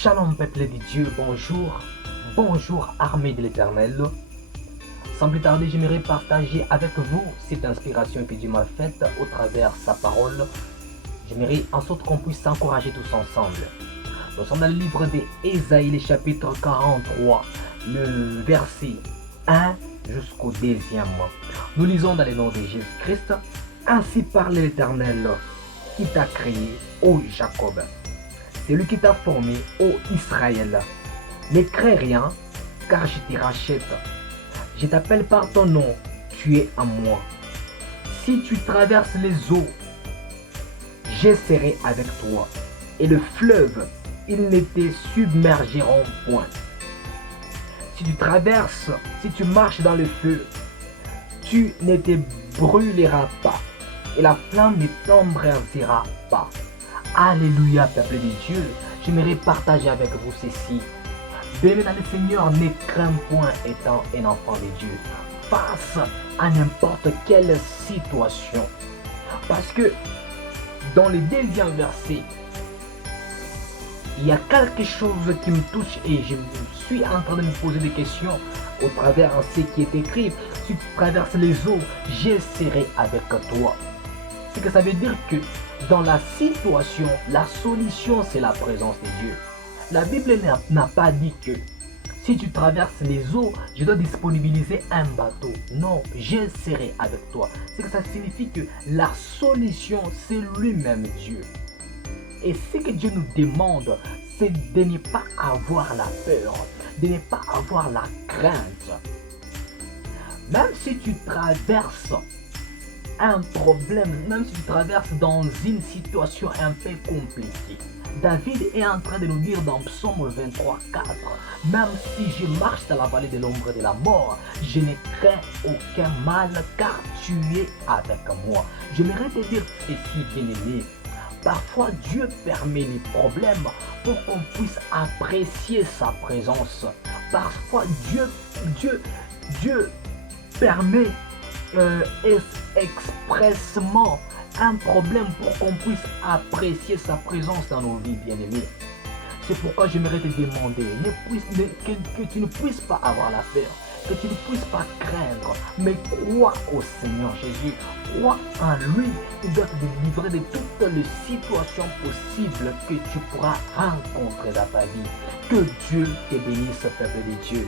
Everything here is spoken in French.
Shalom peuple de Dieu, bonjour, bonjour armée de l'Éternel. Sans plus tarder, j'aimerais partager avec vous cette inspiration que Dieu m'a faite au travers sa parole. J'aimerais en sorte qu'on puisse s'encourager tous ensemble. Nous sommes dans le livre d'Ésaïe, le chapitre 43, le verset 1 jusqu'au 2e. Nous lisons dans le nom de Jésus-Christ. Ainsi parle l'Éternel qui t'a créé, ô Jacob. C'est lui qui t'a formé, ô Israël. Ne crains rien, car je te rachète. Je t'appelle par ton nom, tu es à moi. Si tu traverses les eaux, je serai avec toi. Et le fleuve, ils ne te submergeront point. Si tu traverses, si tu marches dans le feu, tu ne te brûleras pas. Et la flamme ne t'embrasera pas. Alléluia, peuple de Dieu. J'aimerais partager avec vous ceci. Béni dans le Seigneur, ne crains point étant un enfant de Dieu. Face à n'importe quelle situation. Parce que dans le deuxième verset, il y a quelque chose qui me touche et je suis en train de me poser des questions au travers de ce qui est écrit. Si tu traverses les eaux, je serai avec toi. C'est que ça veut dire que dans la situation, la solution c'est la présence de Dieu. La Bible n'a pas dit que si tu traverses les eaux, je dois disponibiliser un bateau. Non, je serai avec toi. C'est que ça signifie que la solution c'est lui-même Dieu. Et ce que Dieu nous demande, c'est de ne pas avoir la peur, de ne pas avoir la crainte. Même si tu traverses un problème, même si tu traverses dans une situation un peu compliquée. David est en train de nous dire dans Psaume 23, 4, même si je marche dans la vallée de l'ombre de la mort, je ne crains aucun mal car tu es avec moi. J'aimerais te dire ceci, bien-aimé. Parfois, Dieu permet les problèmes pour qu'on puisse apprécier sa présence. Parfois, Dieu permet expressement un problème pour qu'on puisse apprécier sa présence dans nos vies, bien-aimés. C'est pourquoi j'aimerais te demander que tu ne puisses pas avoir la peur, que tu ne puisses pas craindre, mais crois au Seigneur Jésus, crois en lui. Il doit te délivrer de toutes les situations possibles que tu pourras rencontrer dans ta vie. Que Dieu te bénisse, peuple de Dieu.